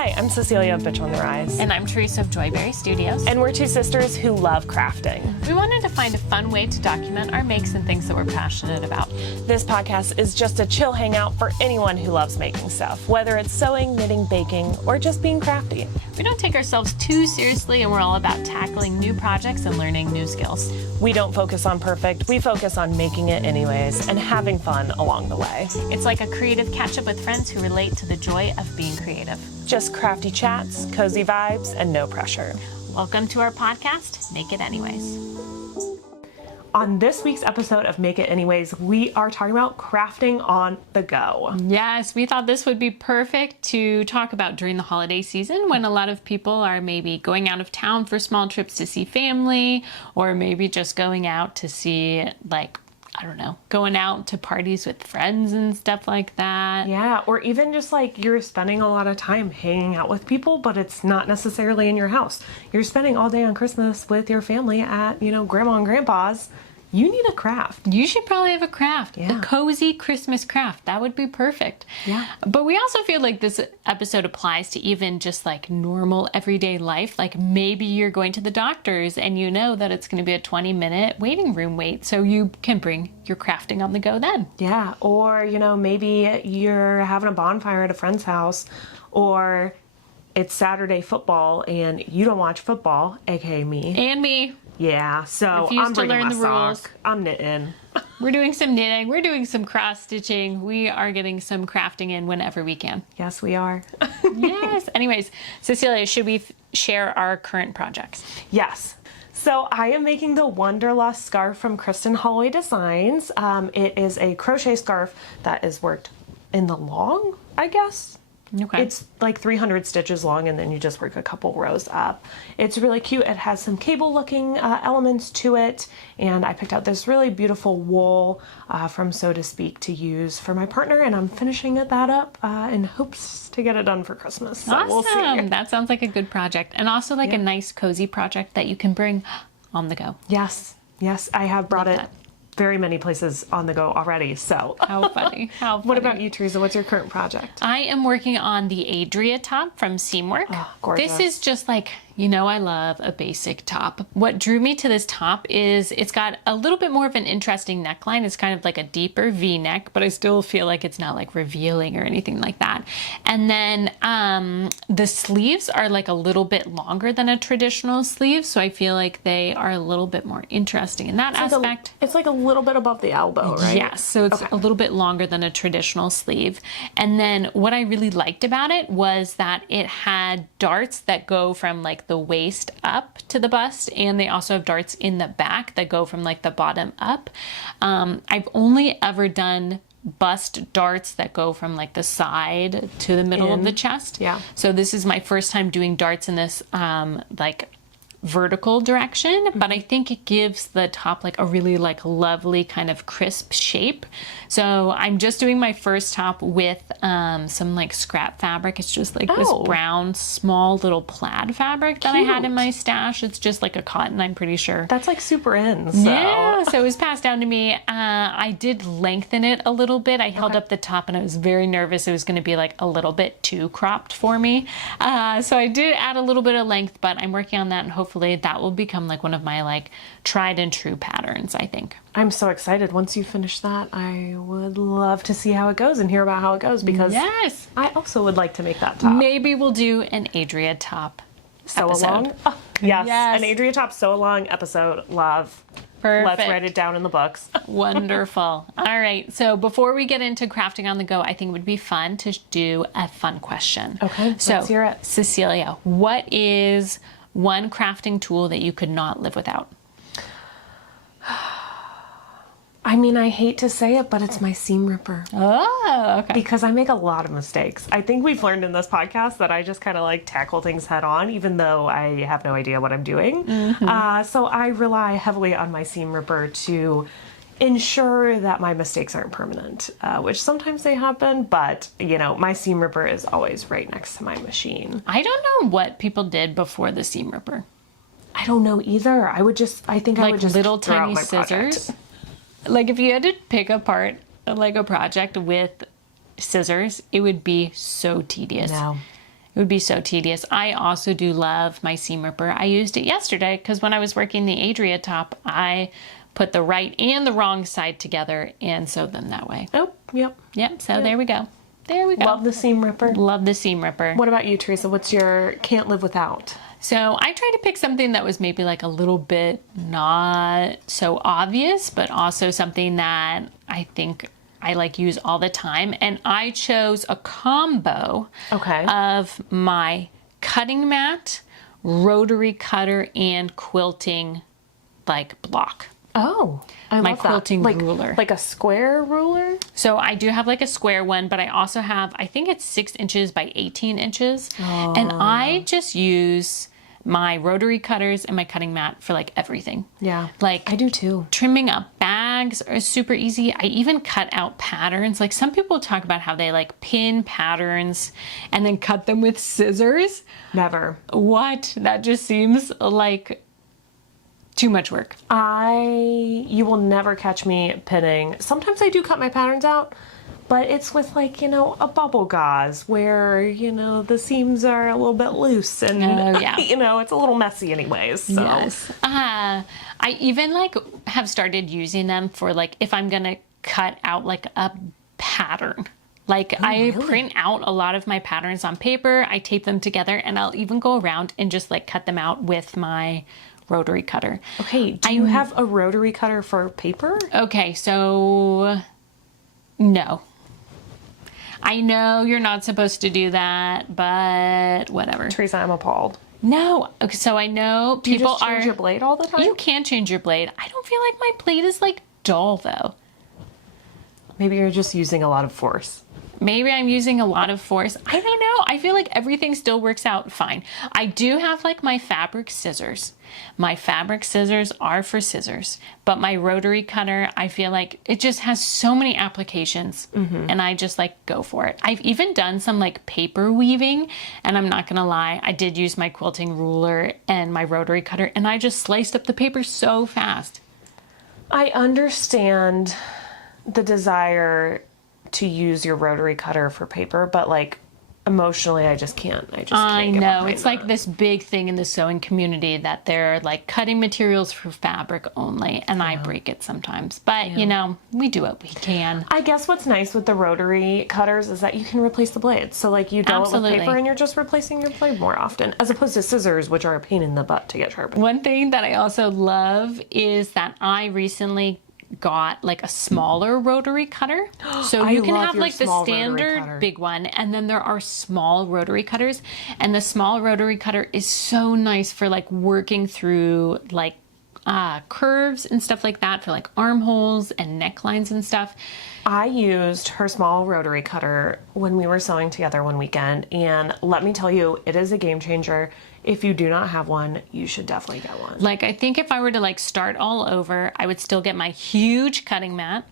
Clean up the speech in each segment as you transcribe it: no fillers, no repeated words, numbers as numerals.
Hi, I'm Cecilia of Bitch on the Rise. And I'm Teresa of Joyberry Studios. And we're two sisters who love crafting. We wanted to find a fun way to document our makes and things that we're passionate about. This podcast is just a chill hangout for anyone who loves making stuff, whether it's sewing, knitting, baking, or just being crafty. We don't take ourselves too seriously, and we're all about tackling new projects and learning new skills. We don't focus on perfect, we focus on making it anyways and having fun along the way. It's like a creative catch-up with friends who relate to the joy of being creative. Just crafty chats, cozy vibes, and no pressure. Welcome to our podcast, Make It Anyways. On this week's episode of Make It Anyways, we are talking about crafting on the go. Yes, we thought this would be perfect to talk about during the holiday season when a lot of people are maybe going out of town for small trips to see family, or maybe just going out to see, going out to parties with friends and stuff like that. Yeah, or even just like you're spending a lot of time hanging out with people, but it's not necessarily in your house. You're spending all day on Christmas with your family at, grandma and grandpa's. You need a craft. You should probably have a craft. Yeah. A cozy Christmas craft. That would be perfect. Yeah. But we also feel like this episode applies to even just like normal everyday life. Like maybe you're going to the doctor's and you know that it's going to be a 20-minute waiting room wait. So you can bring your crafting on the go then. Yeah. Or, maybe you're having a bonfire at a friend's house, or it's Saturday football and you don't watch football, aka me. And me. Yeah, so Refuse I'm to bringing learn my the sock. rules. I'm knitting. We're doing some knitting. We're doing some cross stitching. We are getting some crafting in whenever we can. Yes, we are. Yes. Anyways, Cecilia, should we share our current projects? Yes. So I am making the Wanderlust scarf from Kristen Holloway Designs. It is a crochet scarf that is worked in the long, I guess. Okay. It's like 300 stitches long, and then you just work a couple rows up. It's really cute. It has some cable looking elements to it, and I picked out this really beautiful wool from So to Speak to use for my partner, and I'm finishing that up in hopes to get it done for Christmas. So awesome. We'll see. That sounds like a good project, and also like a nice cozy project that you can bring on the go. Yes, I have brought it very many places on the go already, so. How funny. How funny. What about you, Teresa? What's your current project? I am working on the Adria top from Seamwork. Oh, gorgeous. This is just like, I love a basic top. What drew me to this top is it's got a little bit more of an interesting neckline. It's kind of like a deeper V-neck, but I still feel like it's not like revealing or anything like that. And then the sleeves are like a little bit longer than a traditional sleeve, so I feel like they are a little bit more interesting in that aspect. It's like a little bit above the elbow, right? Yes, so it's a little bit longer than a traditional sleeve. And then what I really liked about it was that it had darts that go from like the waist up to the bust, and they also have darts in the back that go from like the bottom up. I've only ever done bust darts that go from like the side to the middle of the chest. Yeah. So this is my first time doing darts in this vertical direction, but I think it gives the top like a really like lovely kind of crisp shape. So I'm just doing my first top with some like scrap fabric. It's just like this brown small little plaid fabric that I had in my stash. It's just like a cotton, I'm pretty sure. That's like super in. So. Yeah, so it was passed down to me. I did lengthen it a little bit. I held up the top and I was very nervous it was going to be like a little bit too cropped for me. So I did add a little bit of length, but I'm working on that, and hopefully that will become like one of my like tried and true patterns, I think. I'm so excited. Once you finish that, I would love to see how it goes and hear about how it goes, because yes, I also would like to make that top. Maybe we'll do an Adria top sew episode. along. Oh, yes, an Adria top sew along episode. Love. Perfect. Let's write it down in the books. Wonderful. All right. So before we get into crafting on the go, I think it would be fun to do a fun question. Okay. So let's hear it. Cecilia, what is one crafting tool that you could not live without? I mean, I hate to say it, but it's my seam ripper. Oh, okay. Because I make a lot of mistakes. I think we've learned in this podcast that I just kind of like tackle things head on, even though I have no idea what I'm doing. So I rely heavily on my seam ripper to ensure that my mistakes aren't permanent, which sometimes they happen, but my seam ripper is always right next to my machine. I don't know what people did before the seam ripper. I don't know either. I would just little throw out tiny my project. scissors. Like if you had to pick apart a Lego project with scissors, it would be so tedious. No. It would be so tedious. I also do love my seam ripper. I used it yesterday because when I was working the Adria top, I put the right and the wrong side together and sewed them that way. Oh, yep. Yep, so there we go. There we go. Love the seam ripper. Love the seam ripper. What about you, Teresa? What's your can't live without? So I tried to pick something that was maybe like a little bit not so obvious, but also something that I think I like use all the time. And I chose a combo of my cutting mat, rotary cutter, and quilting like block. Oh, I my love quilting that. ruler. Like a square ruler? So I do have like a square one, but I also have, I think it's 6 inches by 18 inches. Oh. And I just use my rotary cutters and my cutting mat for like everything. Yeah, like I do too. Trimming up bags is super easy. I even cut out patterns. Like some people talk about how they like pin patterns and then cut them with scissors. Never. What? That just seems like too much work. You will never catch me pinning. Sometimes I do cut my patterns out, but it's with like, a bubble gauze where, the seams are a little bit loose and, it's a little messy anyways. So. Yes. I even like have started using them for like, if I'm going to cut out like a pattern. Like I print out a lot of my patterns on paper, I tape them together, and I'll even go around and just like cut them out with my rotary cutter. Okay, do you have a rotary cutter for paper? Okay, so no. I know you're not supposed to do that, but whatever. Teresa, I'm appalled. No, okay, so I know people you just change your blade all the time? You can change your blade. I don't feel like my blade is like dull though. Maybe you're just using a lot of force. Maybe I'm using a lot of force. I don't know. I feel like everything still works out fine. I do have like my fabric scissors. My fabric scissors are for scissors, but my rotary cutter, I feel like it just has so many applications and I just like go for it. I've even done some like paper weaving, and I'm not gonna lie, I did use my quilting ruler and my rotary cutter, and I just sliced up the paper so fast. I understand the desire to use your rotary cutter for paper, but like emotionally I just can't. I know. It's like this big thing in the sewing community that they're like cutting materials for fabric only, and I break it sometimes. But we do what we can. I guess what's nice with the rotary cutters is that you can replace the blades. So like you dull it with paper and you're just replacing your blade more often, as opposed to scissors, which are a pain in the butt to get sharpened. One thing that I also love is that I recently got like a smaller rotary cutter. So you can have like the standard big one, and then there are small rotary cutters, and the small rotary cutter is so nice for like working through like curves and stuff like that, for like armholes and necklines and stuff. I used her small rotary cutter when we were sewing together one weekend, and let me tell you, it is a game changer. If you do not have one, you should definitely get one. Like, I think if I were to like start all over, I would still get my huge cutting mat.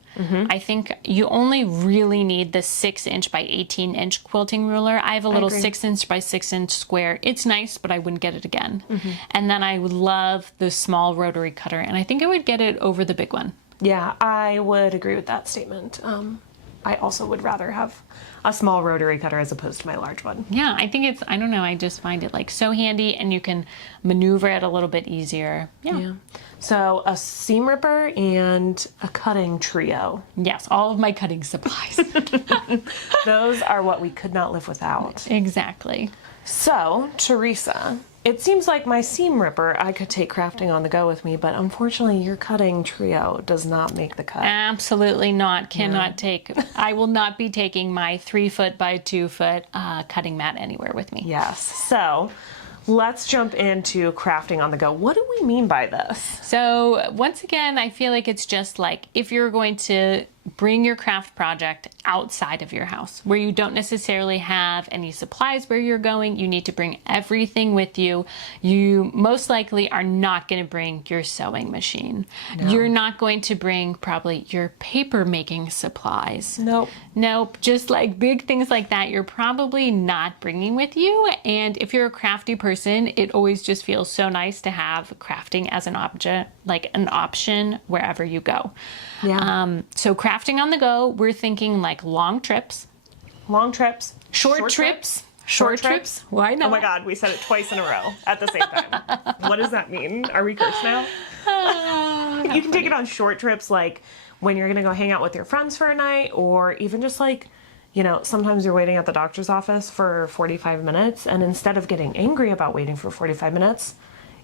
I think you only really need the 6-inch by 18-inch quilting ruler. I have a little 6-inch by 6-inch square. It's nice, but I wouldn't get it again. And then I would love the small rotary cutter, and I think I would get it over the big one. Yeah, I would agree with that statement. I also would rather have a small rotary cutter as opposed to my large one. Yeah, I think it's, I don't know, I just find it like so handy, and you can maneuver it a little bit easier. Yeah. So a seam ripper and a cutting trio. Yes, all of my cutting supplies. Those are what we could not live without. Exactly. So, Teresa, it seems like my seam ripper I could take crafting on the go with me, but unfortunately your cutting trio does not make the cut. Absolutely not. Cannot take. I will not be taking my 3-foot by 2-foot cutting mat anywhere with me. Yes. So let's jump into crafting on the go. What do we mean by this? So once again, I feel like it's just like if you're going to bring your craft project outside of your house where you don't necessarily have any supplies where you're going, you need to bring everything with you. You most likely are not going to bring your sewing machine. No. You're not going to bring probably your paper making supplies. Nope. Just like big things like that, you're probably not bringing with you. And if you're a crafty person, it always just feels so nice to have crafting as an object, like an option wherever you go. Yeah. So crafting on the go, we're thinking like long trips, short trips, Short trips? Why not? Oh my God, we said it twice in a row at the same time. What does that mean? Are we cursed now? You can take it on short trips, like when you're gonna go hang out with your friends for a night, or even just like, you know, sometimes you're waiting at the doctor's office for 45 minutes, and instead of getting angry about waiting for 45 minutes,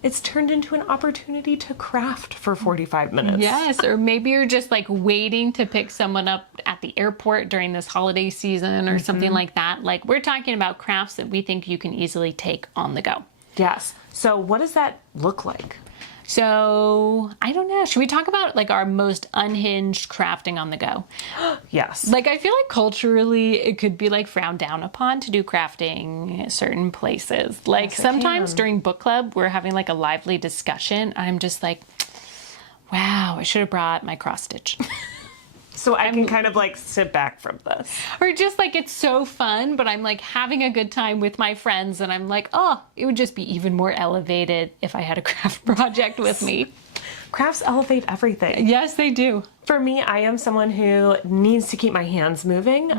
it's turned into an opportunity to craft for 45 minutes. Yes, or maybe you're just like waiting to pick someone up at the airport during this holiday season or something like that. Like, we're talking about crafts that we think you can easily take on the go. Yes. So what does that look like? So, I don't know. Should we talk about like our most unhinged crafting on the go? Yes. Like, I feel like culturally it could be like frowned down upon to do crafting in certain places. Like, Yes, it sometimes can. during book club, we're having like a lively discussion. I'm just like, wow, I should have brought my cross stitch. So I can kind of like sit back from this. Or just like, it's so fun, but I'm like having a good time with my friends, and I'm like, oh, it would just be even more elevated if I had a craft project with me. Crafts elevate everything. Yes, they do. For me, I am someone who needs to keep my hands moving.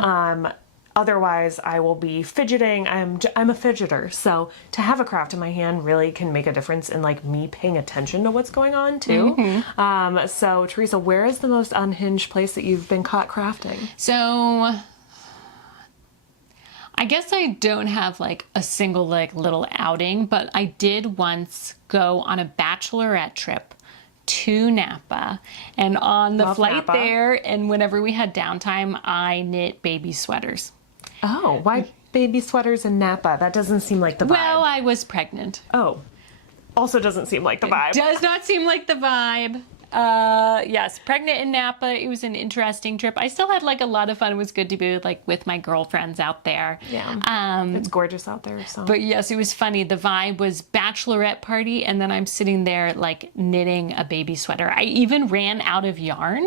Otherwise, I will be fidgeting. I'm a fidgeter, so to have a craft in my hand really can make a difference in like me paying attention to what's going on too. So Teresa, where is the most unhinged place that you've been caught crafting? So I guess I don't have like a single like little outing, but I did once go on a bachelorette trip to Napa, and on the Love flight Napa. there, and whenever we had downtime, I knit baby sweaters. Oh, why baby sweaters in Napa? That doesn't seem like the vibe. Well, I was pregnant. Oh, also doesn't seem like the vibe. Does not seem like the vibe. Yes, pregnant in Napa. It was an interesting trip. I still had like a lot of fun. It was good to be with my girlfriends out there. Yeah. It's gorgeous out there. So. But yes, it was funny. The vibe was bachelorette party, and then I'm sitting there like knitting a baby sweater. I even ran out of yarn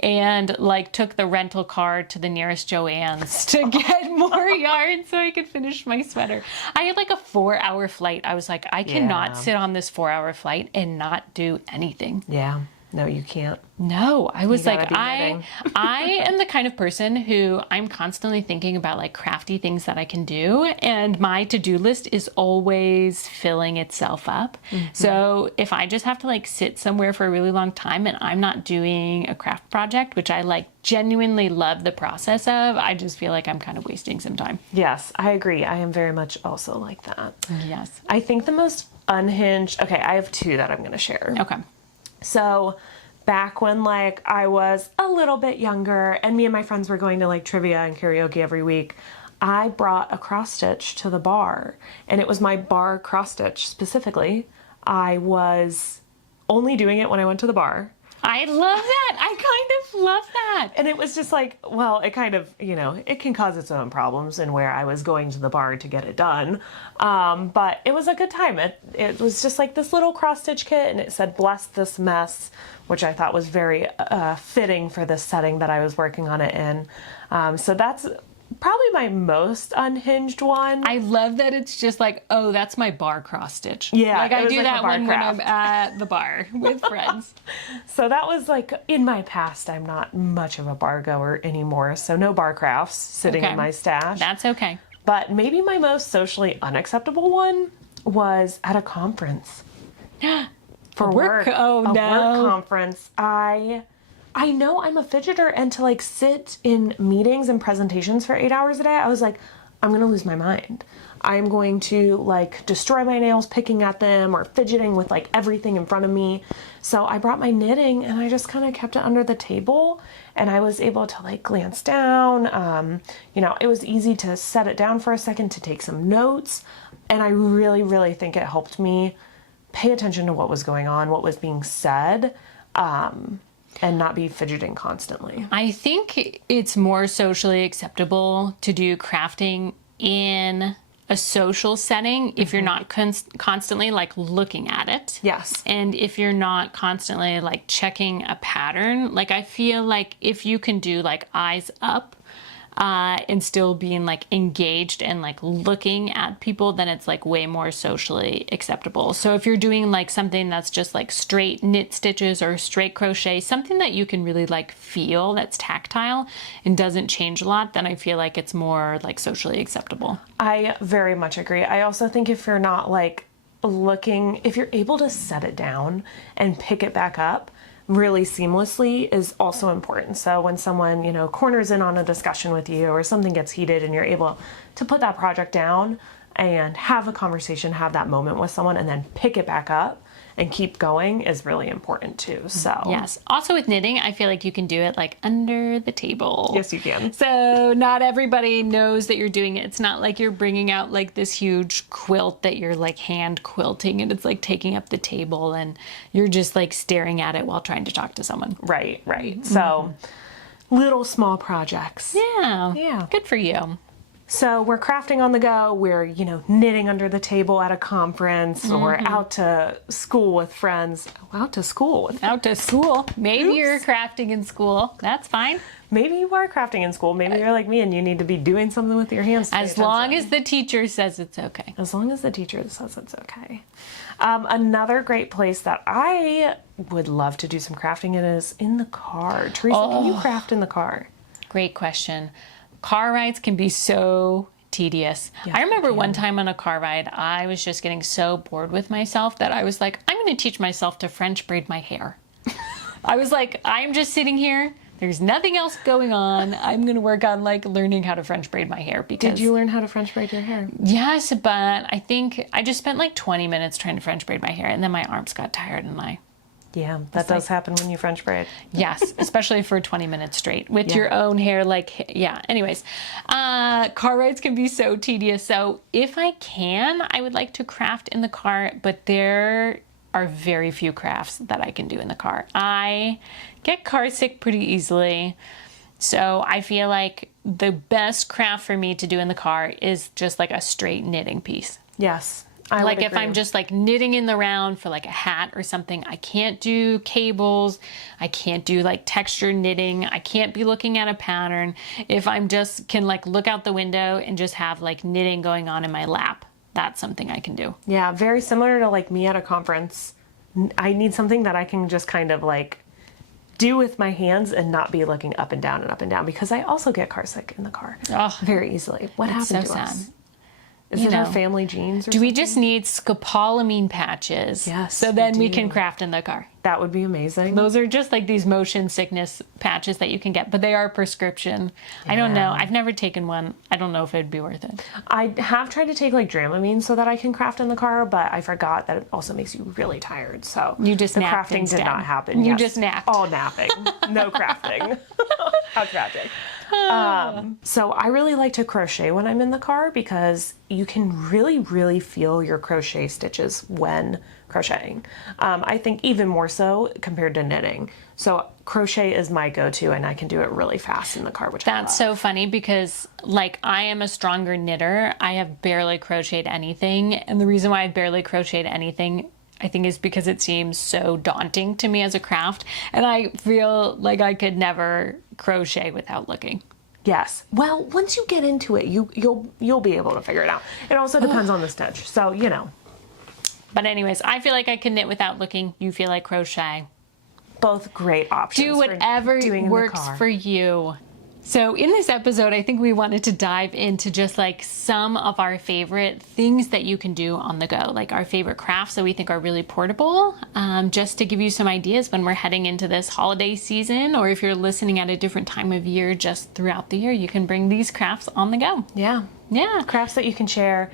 and like took the rental car to the nearest Joann's to get more yarn so I could finish my sweater. I had like a 4-hour flight. I was like, I cannot sit on this 4-hour flight and not do anything. Yeah. No, you can't. No, I was gotta like, be knitting. I am the kind of person who I'm constantly thinking about like crafty things that I can do. And my to-do list is always filling itself up. So if I just have to like sit somewhere for a really long time and I'm not doing a craft project, which I like genuinely love the process of, I just feel like I'm kind of wasting some time. Yes, I agree. I am very much also like that. Yes. I think the most unhinged, okay, I have two that I'm going to share. Okay. So back when like I was a little bit younger and me and my friends were going to like trivia and karaoke every week, I brought a cross stitch to the bar, and it was my bar cross stitch specifically. I was only doing it when I went to the bar. I love that. I kind of love that. And it was just like, well, it kind of, you know, it can cause its own problems in where I was going to the bar to get it done. But it was a good time. It was just like this little cross stitch kit, and it said, "Bless this mess," which I thought was very fitting for the setting that I was working on it in. So that's probably my most unhinged one. I love that it's just like, oh, that's my bar cross stitch. Yeah, like it I was do like a that bar when I'm craft. at the bar with friends. So that was like, in my past, I'm not much of a bar goer anymore. So no bar crafts sitting Okay. in my stash. That's okay. But maybe my most socially unacceptable one was at a conference. For work? work. Oh, a no. work conference. I know I'm a fidgeter, and to like sit in meetings and presentations for 8 hours a day, I was like, I'm gonna lose my mind. I'm going to like destroy my nails picking at them or fidgeting with like everything in front of me. So I brought my knitting and I just kind of kept it under the table, and I was able to like glance down. You know, it was easy to set it down for a second to take some notes. And I really, really think it helped me pay attention to what was going on, what was being said, and not be fidgeting constantly. I think it's more socially acceptable to do crafting in a social setting if you're not constantly like looking at it. Yes. And if you're not constantly like checking a pattern, like I feel like if you can do like eyes up, and still being like engaged and like looking at people, then it's like way more socially acceptable. So if you're doing like something that's just like straight knit stitches or straight crochet, something that you can really like feel, that's tactile and doesn't change a lot, then I feel like it's more like socially acceptable. I very much agree. I also think if you're not like looking, if you're able to set it down and pick it back up really seamlessly is also important. So when someone, you know, corners in on a discussion with you or something gets heated and you're able to put that project down and have a conversation, have that moment with someone and then pick it back up and keep going is really important too. So yes. Also with knitting, I feel like you can do it like under the table. yes, you can. So not everybody knows that you're doing it. It's not like you're bringing out like this huge quilt that you're like hand quilting and it's like taking up the table and you're just like staring at it while trying to talk to someone. Right, right. So little small projects. Yeah. Yeah. Good for you. So we're crafting on the go, we're, you know, knitting under the table at a conference or out to school with friends. Oh, out to school. Out to school. Maybe Oops. you're crafting in school. That's fine. Maybe you are crafting in school. Maybe you're like me and you need to be doing something with your hands. As long as the teacher says it's okay. As long as the teacher says it's okay. Another great place that I would love to do some crafting in is in the car. Teresa, can you craft in the car? Great question. Car rides can be so tedious. Yes, I remember they can. one time on a car ride, I was just getting so bored with myself that I was like, I'm going to teach myself to French braid my hair. I was like, I'm just sitting here. There's nothing else going on. I'm going to work on like learning how to French braid my hair because... Did you learn how to French braid your hair? Yes, but I think I just spent like 20 minutes trying to French braid my hair and then my arms got tired and Yeah, that does happen when you French braid. yes, especially for 20 minutes straight with your own hair. Like, yeah. Anyways, car rides can be so tedious. So if I can, I would like to craft in the car, but there are very few crafts that I can do in the car. I get car sick pretty easily. So I feel like the best craft for me to do in the car is just like a straight knitting piece. Yes. I Like would if agree. I'm just like knitting in the round for like a hat or something, I can't do cables. I can't do like texture knitting. I can't be looking at a pattern. If I'm just can like look out the window and just have like knitting going on in my lap, that's something I can do. Yeah, very similar to like me at a conference. I need something that I can just kind of like do with my hands and not be looking up and down because I also get car sick in the car Oh, very easily. What it's happened so to sad. us? Is You it our know, family genes or Do we something? just need scopolamine patches? Yes, So we then we do. can craft in the car. That would be amazing. Those are just like these motion sickness patches that you can get, but they are prescription. I don't know. I've never taken one. I don't know if it'd be worth it. I have tried to take like Dramamine so that I can craft in the car, but I forgot that it also makes you really tired. So You just the napped crafting instead. did not happen. You Yes. just napped. All napping, no crafting. How tragic. So I really like to crochet when I'm in the car because you can really, really feel your crochet stitches when crocheting. I think even more so compared to knitting. So crochet is my go-to and I can do it really fast in the car, which I love. That's so funny because like I am a stronger knitter. I have barely crocheted anything. And the reason why I've barely crocheted anything I think is because it seems so daunting to me as a craft. And I feel like I could never crochet without looking. Yes. Well, once you get into it, you'll be able to figure it out. It also depends on the stitch. So, you know. But anyways, I feel like I can knit without looking. You feel like crochet. Both great options. Do for whatever doing in the works car. for you. So in this episode, I think we wanted to dive into just like some of our favorite things that you can do on the go, like our favorite crafts that we think are really portable, just to give you some ideas when we're heading into this holiday season, or if you're listening at a different time of year, just throughout the year, you can bring these crafts on the go. Yeah. Yeah. Crafts that you can share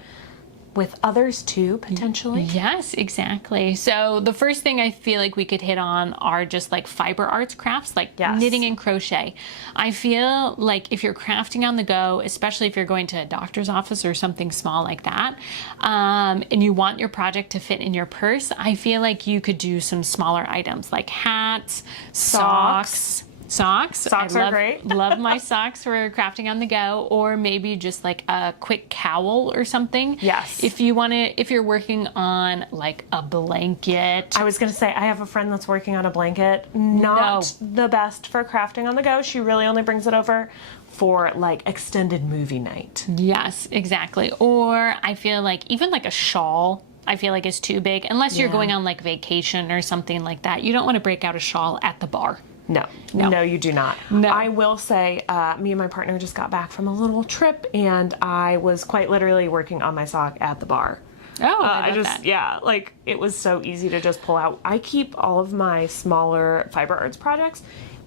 with others too, potentially. Yes, exactly. So the first thing I feel like we could hit on are just like fiber arts crafts, like Yes. knitting and crochet. I feel like if you're crafting on the go, especially if you're going to a doctor's office or something small like that, and you want your project to fit in your purse, I feel like you could do some smaller items like hats, socks, Socks. Socks are great. Love my socks for crafting on the go, or maybe just like a quick cowl or something. Yes. If you're working on like a blanket. I was going to say, I have a friend that's working on a blanket. Not the best for crafting on the go. She really only brings it over for like extended movie night. Yes, exactly. Or I feel like even like a shawl, I feel like is too big. Unless you're going on like vacation or something like that. You don't want to break out a shawl at the bar. No, you do not. No. I will say, me and my partner just got back from a little trip, and I was quite literally working on my sock at the bar. Oh, I love that. Yeah, like it was so easy to just pull out. I keep all of my smaller fiber arts projects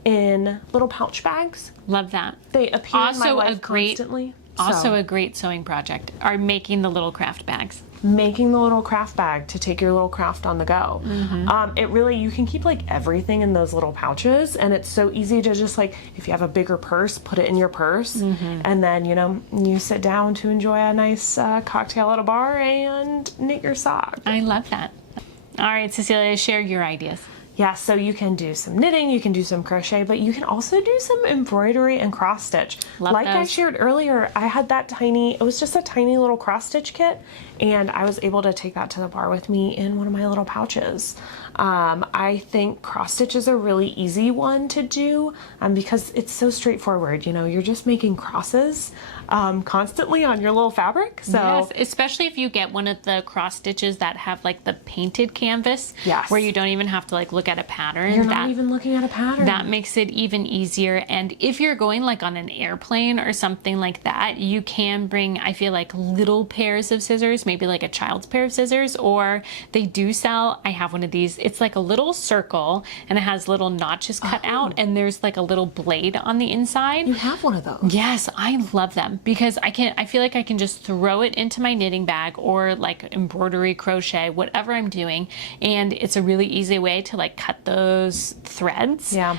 in little pouch bags. Love that. They appear in my life constantly. Also a great sewing project are making the little craft bags. Making the little craft bag to take your little craft on the go. It really, you can keep like everything in those little pouches, and it's so easy to just like, if you have a bigger purse, put it in your purse, and then, you know, you sit down to enjoy a nice cocktail at a bar and knit your sock. I love that. All right, Cecilia, share your ideas. Yeah, so you can do some knitting, you can do some crochet, but you can also do some embroidery and cross stitch. Like I shared earlier, I had that it was just a tiny little cross stitch kit, and I was able to take that to the bar with me in one of my little pouches. I think cross stitch is a really easy one to do because it's so straightforward. You know, you're just making crosses constantly on your little fabric. So yes, especially if you get one of the cross stitches that have like the painted canvas, where you don't even have to like look at a pattern. You're not even looking at a pattern. That makes it even easier. And if you're going like on an airplane or something like that, you can bring, I feel like, little pairs of scissors, maybe like a child's pair of scissors, or they do sell, I have one of these, it's like a little circle and it has little notches cut out, and there's like a little blade on the inside. You have one of those? Yes, I love them because I feel like I can just throw it into my knitting bag or like embroidery, crochet, whatever I'm doing, and it's a really easy way to like cut those threads. Yeah.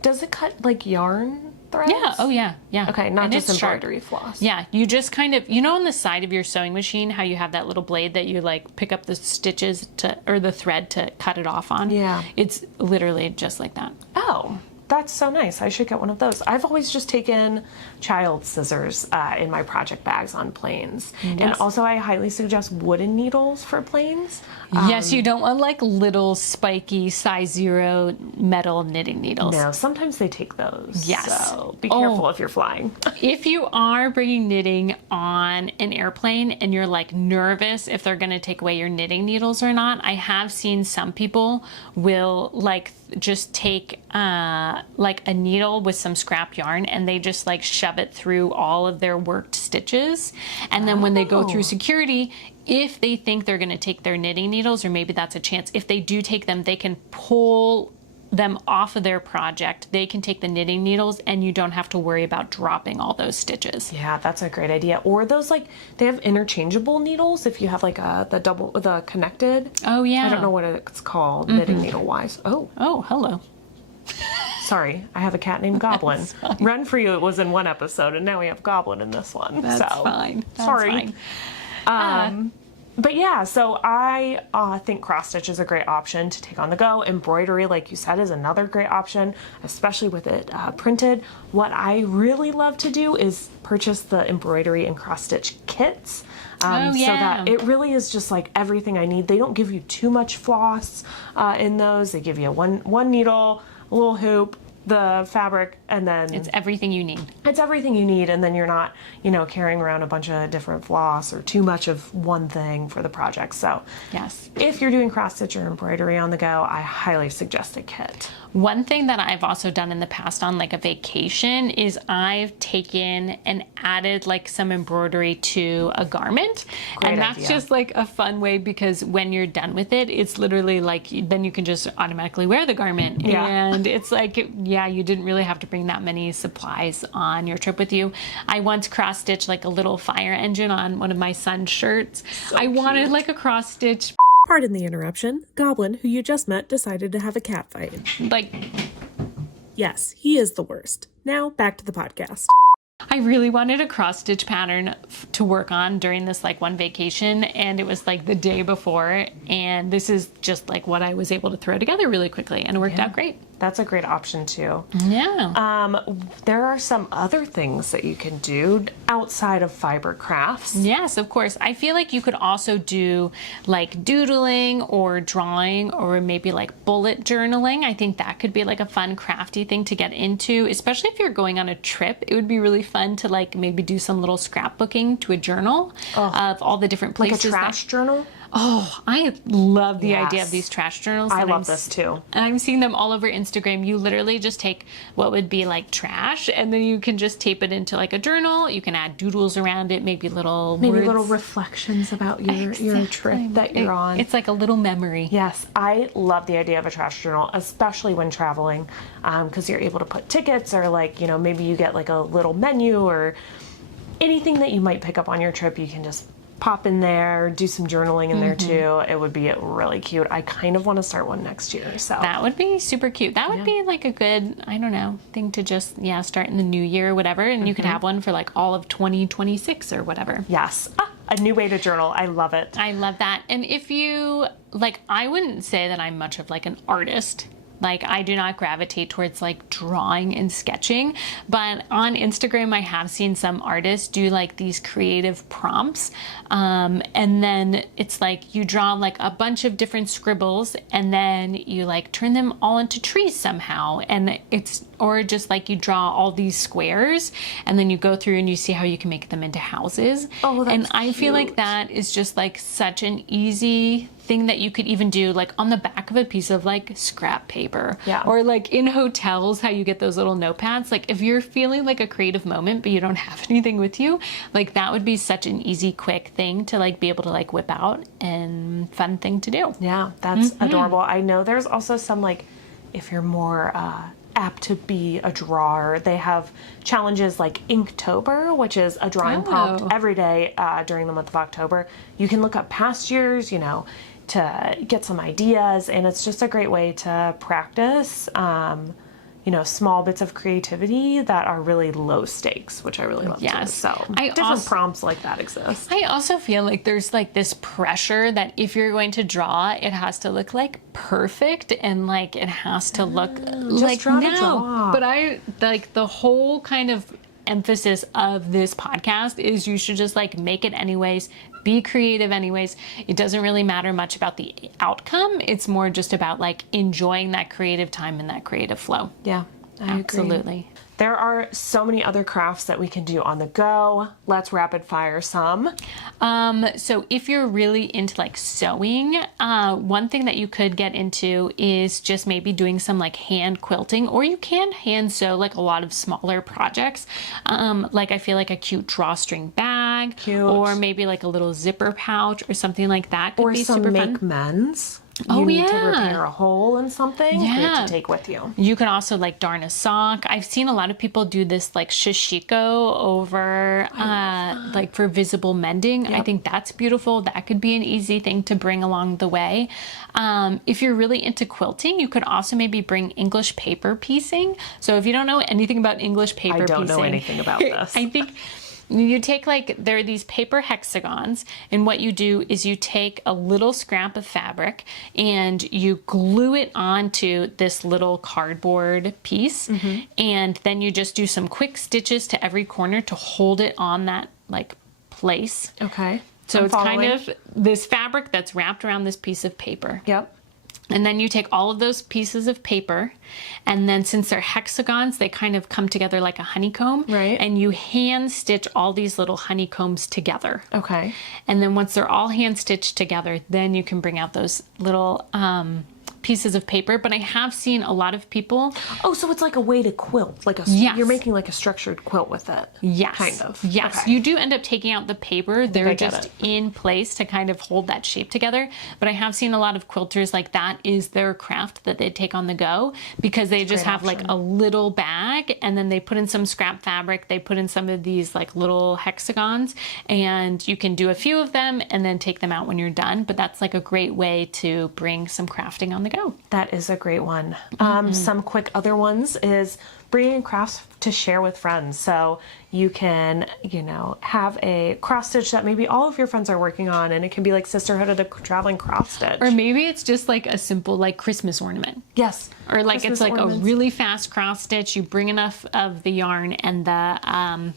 Does it cut like yarn threads? Yeah. Oh yeah. Yeah. Okay, not and just it's embroidery sharp. floss. Yeah. You just kind of, you know, on the side of your sewing machine, how you have that little blade that you like pick up the stitches or the thread to cut it off on. Yeah. It's literally just like that. Oh, that's so nice. I should get one of those. I've always just taken child scissors in my project bags on planes. Yes. And also I highly suggest wooden needles for planes. Yes, you don't want like little spiky size 0 metal knitting needles. No, sometimes they take those. Yes. So be careful if you're flying. If you are bringing knitting on an airplane and you're like nervous if they're going to take away your knitting needles or not, I have seen some people will like just take like a needle with some scrap yarn and they just like shove it through all of their worked stitches, and then when they go through security, if they think they're going to take their knitting needles, or maybe that's a chance, if they do take them, they can pull them off of their project. They can take the knitting needles and you don't have to worry about dropping all those stitches. Yeah, that's a great idea. Or those like, they have interchangeable needles if you have like the connected. Oh yeah. I don't know what it's called knitting needle wise. Oh, hello. sorry. I have a cat named Goblin. Run for You, it was in one episode, and now we have Goblin in this one. That's fine. That's sorry. fine. But yeah, so I think cross stitch is a great option to take on the go. Embroidery, like you said, is another great option, especially with it printed. What I really love to do is purchase the embroidery and cross stitch kits. So that it really is just like everything I need. They don't give you too much floss in those. They give you one needle, a little hoop, the fabric, and then it's everything you need. It's everything you need, and then you're not, you know, carrying around a bunch of different floss or too much of one thing for the project. So yes, if you're doing cross stitch or embroidery on the go, I highly suggest a kit. One thing that I've also done in the past on like a vacation is I've taken and added like some embroidery to a garment. Great and that's idea. just like a fun way, because when you're done with it, it's literally like, then you can just automatically wear the garment. Yeah. And it's like, yeah, you didn't really have to bring that many supplies on your trip with you. I once cross stitched like a little fire engine on one of my son's shirts. I wanted like a cross stitch. Pardon the interruption. Goblin, who you just met, decided to have a cat fight. Like, Yes, he is the worst. Now, back to the podcast. I really wanted a cross stitch pattern to work on during this like one vacation, and it was like the day before, and this is just like what I was able to throw together really quickly, and it worked out great. That's a great option too. Yeah. There are some other things that you can do outside of fiber crafts. Yes, of course. I feel like you could also do like doodling or drawing or maybe like bullet journaling. I think that could be like a fun crafty thing to get into, especially if you're going on a trip. It would be really fun to like maybe do some little scrapbooking to a journal of all the different places. Like a trash journal? Oh, I love the idea of these trash journals. I love this too. I'm seeing them all over Instagram. You literally just take what would be like trash and then you can just tape it into like a journal. You can add doodles around it, maybe little reflections about your trip that you're on. It's like a little memory. Yes, I love the idea of a trash journal, especially when traveling, because you're able to put tickets or like, maybe you get like a little menu or anything that you might pick up on your trip. You can just pop in there, do some journaling in there too. It would be really cute. I kind of want to start one next year. So that would be super cute. That would be like a good, I don't know, thing to just, start in the new year or whatever. And you could have one for like all of 2026 or whatever. Yes. A new way to journal. I love it. I love that. And if you, like, I wouldn't say that I'm much of like an artist. Like, I do not gravitate towards like drawing and sketching, but on Instagram I have seen some artists do like these creative prompts, and then it's like you draw like a bunch of different scribbles and then you like turn them all into trees somehow, and or just like you draw all these squares and then you go through and you see how you can make them into houses. Oh, that's and I cute. feel like that is just like such an easy thing that you could even do like on the back of a piece of like scrap paper. Yeah. Or like in hotels, how you get those little notepads. Like if you're feeling like a creative moment but you don't have anything with you, like that would be such an easy, quick thing to like be able to like whip out and fun thing to do. Yeah, that's adorable. I know there's also some like, if you're more apt to be a drawer, they have challenges like Inktober, which is a drawing prompt every day during the month of October. You can look up past years, to get some ideas, and it's just a great way to practice small bits of creativity that are really low stakes, which I really love too. So different prompts like that exist. I also feel like there's like this pressure that if you're going to draw, it has to look like perfect and like it has to look like draw. But I like the whole kind of emphasis of this podcast is you should just like make it anyways, be creative anyways. It doesn't really matter much about the outcome. It's more just about like enjoying that creative time and that creative flow. Yeah, I absolutely agree. There are so many other crafts that we can do on the go. Let's rapid fire some. So if you're really into like sewing, one thing that you could get into is just maybe doing some like hand quilting, or you can hand sew like a lot of smaller projects. Like I feel like a cute drawstring bag, or maybe like a little zipper pouch or something like that could be super fun. Make men's. You need to repair a hole in something great to take with you. You can also like darn a sock. I've seen a lot of people do this like shishiko over like for visible mending. I think that's beautiful. That could be an easy thing to bring along the way. If you're really into quilting, you could also maybe bring English paper piecing. So if you don't know anything about English paper piecing. I don't know anything about this. I think you take like, there are these paper hexagons, and what you do is you take a little scrap of fabric and you glue it onto this little cardboard piece, and then you just do some quick stitches to every corner to hold it on that like place. Okay. So it's kind of this fabric that's wrapped around this piece of paper. Yep. And then you take all of those pieces of paper, and then since they're hexagons, they kind of come together like a honeycomb. Right. And you hand stitch all these little honeycombs together. Okay. And then once they're all hand stitched together, then you can bring out those little pieces of paper. But I have seen a lot of people. Oh, so it's like a way to quilt, like you're making like a structured quilt with it. Yes. Kind of. Yes. Okay. You do end up taking out the paper. They're just in place to kind of hold that shape together. But I have seen a lot of quilters like that is their craft that they take on the go, because they just have like a little bag, and then they put in some scrap fabric. They put in some of these like little hexagons, and you can do a few of them and then take them out when you're done. But that's like a great way to bring some crafting on the go. That is a great one. Some quick other ones is bringing crafts to share with friends. So you can, you know, have a cross stitch that maybe all of your friends are working on, and it can be like Sisterhood of the Traveling Cross Stitch. Or maybe it's just like a simple like Christmas ornament. Yes. Or like Christmas it's like ornaments. a really fast cross stitch. You bring enough of the yarn and the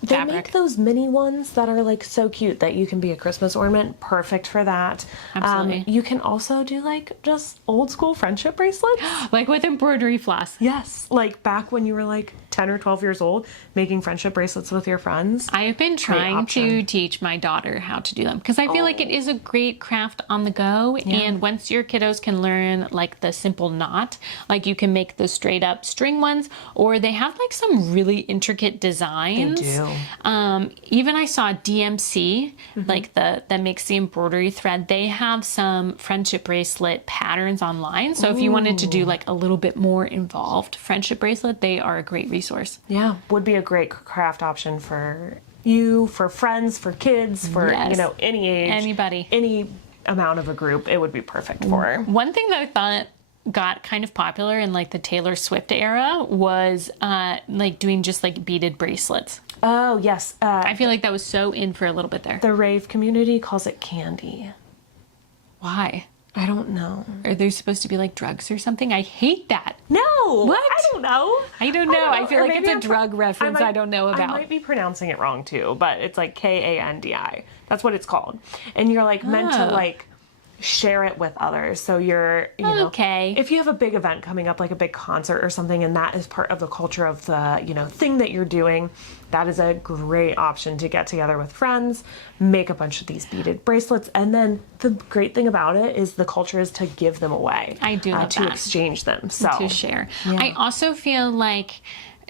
They fabric. make those mini ones that are like so cute that you can be a Christmas ornament. Perfect for that. Absolutely. You can also do like just old school friendship bracelets. Like with embroidery floss. Yes. Like back when you were like 10 or 12 years old, making friendship bracelets with your friends. I have been trying option. to teach my daughter how to do them because I feel like it is a great craft on the go. And once your kiddos can learn like the simple knot, like you can make the straight up string ones, or they have like some really intricate designs. They do. Even I saw DMC, like that makes the embroidery thread. They have some friendship bracelet patterns online. So if you wanted to do like a little bit more involved friendship bracelet, they are a great resource. Yeah, would be a great craft option for you, for friends, for kids, for, Yes. you know, any age. Anybody. Any amount of a group, it would be perfect for. One thing that I thought got kind of popular in like the Taylor Swift era was like doing just like beaded bracelets. Oh, yes. I feel like that was so in for a little bit there. The rave community calls it candy. Why? I don't know. Are they supposed to be like drugs or something? I hate that. No. What? I don't know. I don't know. I feel Or like it's maybe a I'm drug reference I don't know I about. might be pronouncing it wrong too, but it's like Kandi. That's what it's called. And you're like meant to Oh. like share it with others. So you're, you know, Okay. if you have a big event coming up, like a big concert or something, and that is part of the culture of the, you know, thing that you're doing, that is a great option to get together with friends, make a bunch of these beaded bracelets. And then the great thing about it is the culture is to give them away. I do love to that. exchange them. So To share. I also feel like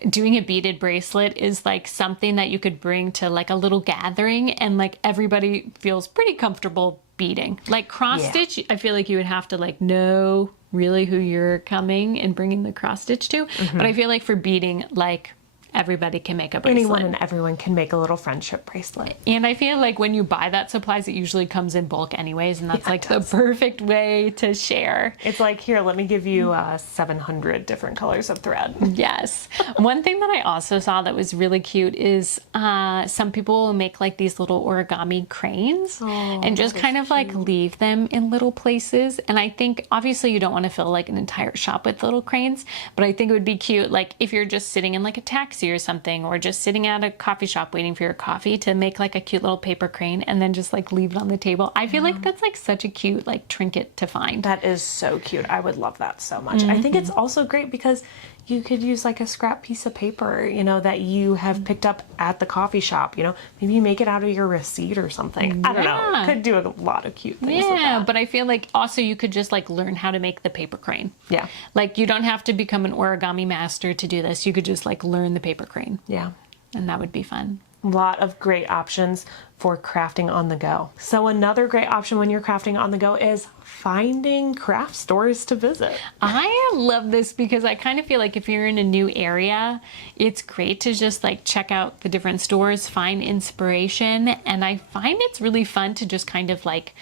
doing a beaded bracelet is like something that you could bring to like a little gathering and like everybody feels pretty comfortable beading. Like cross stitch, I feel like you would have to like know really who you're coming and bringing the cross stitch to. But I feel like for beading, like everybody can make a bracelet. anyone and everyone can make a little friendship bracelet. And I feel like when you buy that supplies, it usually comes in bulk anyways, and that's like the perfect way to share. It's like, here, let me give you 700 different colors of thread. Yes. One thing that I also saw that was really cute is some people will make like these little origami cranes and just kind of like leave them in little places. And I think obviously you don't want to fill like an entire shop with little cranes, but I think it would be cute like if you're just sitting in like a taxi or something, or just sitting at a coffee shop waiting for your coffee, to make like a cute little paper crane and then just like leave it on the table. I feel like that's like such a cute like trinket to find. That is so cute. I would love that so much. I think it's also great because you could use like a scrap piece of paper, you know, that you have picked up at the coffee shop, you know, maybe you make it out of your receipt or something. I don't know. Yeah. Could do a lot of cute things with Yeah, that. but I feel like also you could just like learn how to make the paper crane. Yeah. Like you don't have to become an origami master to do this. You could just like learn the paper crane, Yeah. and that would be fun. A lot of great options for crafting on the go. So another great option when you're crafting on the go is finding craft stores to visit. I love this because I kind of feel like if you're in a new area, it's great to just like check out the different stores, find inspiration. And I find it's really fun to just kind of like,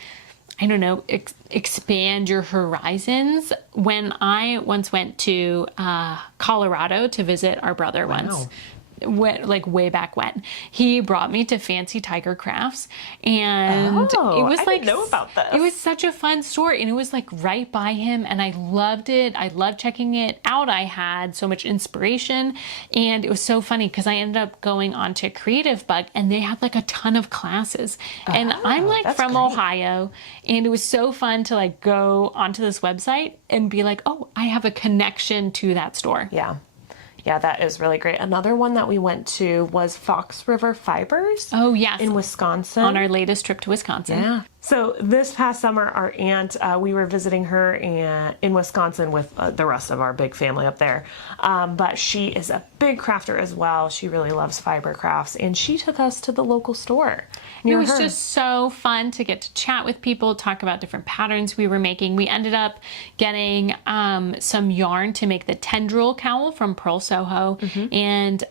I don't know, expand your horizons. When I once went to Colorado to visit our brother once, like way back when, he brought me to Fancy Tiger Crafts, and Oh, it was I like didn't know about this. It was such a fun store, and it was like right by him, and I loved it. I loved checking it out. I had so much inspiration, and it was so funny because I ended up going on to Creative Bug, and they had like a ton of classes. And I'm like that's from great. Ohio, and it was so fun to like go onto this website and be like, oh, I have a connection to that store. Yeah. Yeah, that is really great. Another one that we went to was Fox River Fibers. Oh, yes. In Wisconsin. On our latest trip to Wisconsin. Yeah. So this past summer, our aunt, we were visiting her in Wisconsin with the rest of our big family up there. But she is a big crafter as well. She really loves fiber crafts, and she took us to the local store It near was her. just so fun to get to chat with people, talk about different patterns we were making. We ended up getting some yarn to make the tendril cowl from Pearl Soho. And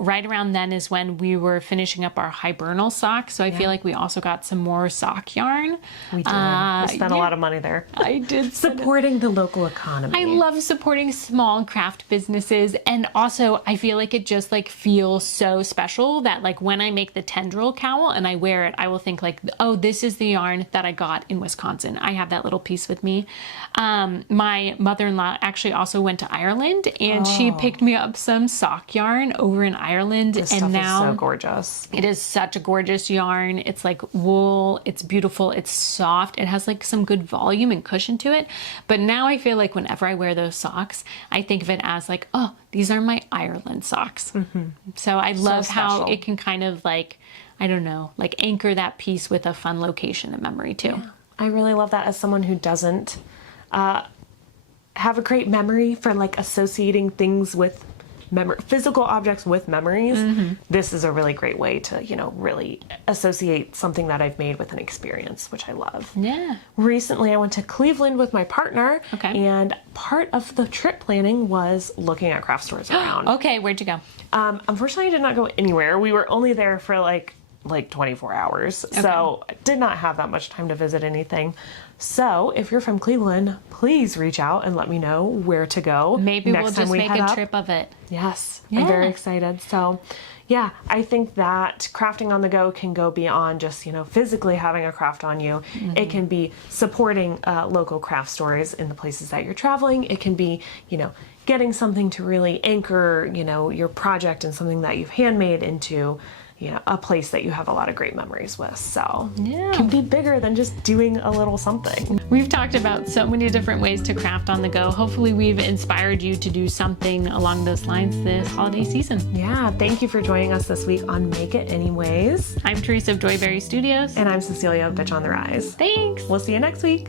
right around then is when we were finishing up our hibernal sock. So I feel like we also got some more sock yarn. yarn. We did. We spent a lot of money there. I did. Supporting the local economy. I love supporting small craft businesses, and also I feel like it just like feels so special that like when I make the tendril cowl and I wear it, I will think like, oh, this is the yarn that I got in Wisconsin. I have that little piece with me. My mother-in-law actually also went to Ireland, and she picked me up some sock yarn over in Ireland. This and stuff now is so gorgeous. it is such a gorgeous yarn. It's like wool. It's beautiful. It's soft. It has like some good volume and cushion to it. But now I feel like whenever I wear those socks, I think of it as like, oh, these are my Ireland socks. So I love how special. it can kind of like, I don't know, like anchor that piece with a fun location and memory too. Yeah. I really love that as someone who doesn't have a great memory for like associating things with physical objects with memories. This is a really great way to, you know, really associate something that I've made with an experience, which I love. Yeah. Recently, I went to Cleveland with my partner, and part of the trip planning was looking at craft stores around. Okay, where'd you go? Unfortunately, I did not go anywhere. We were only there for like 24 hours, so I did not have that much time to visit anything. So if you're from Cleveland, please reach out and let me know where to go. Maybe next we'll time just we make head a up. trip of it. Yes, Yeah. I'm very excited. So yeah, I think that crafting on the go can go beyond just, you know, physically having a craft on you. It can be supporting local craft stores in the places that you're traveling. It can be, you know, getting something to really anchor, you know, your project and something that you've handmade into, you know, a place that you have a lot of great memories with. So Yeah. it can be bigger than just doing a little something. We've talked about so many different ways to craft on the go. Hopefully we've inspired you to do something along those lines this holiday season. Yeah, thank you for joining us this week on Make It Anyways. I'm Teresa of Joyberry Studios. And I'm Cecilia of Bitch on the Rise. Thanks. We'll see you next week.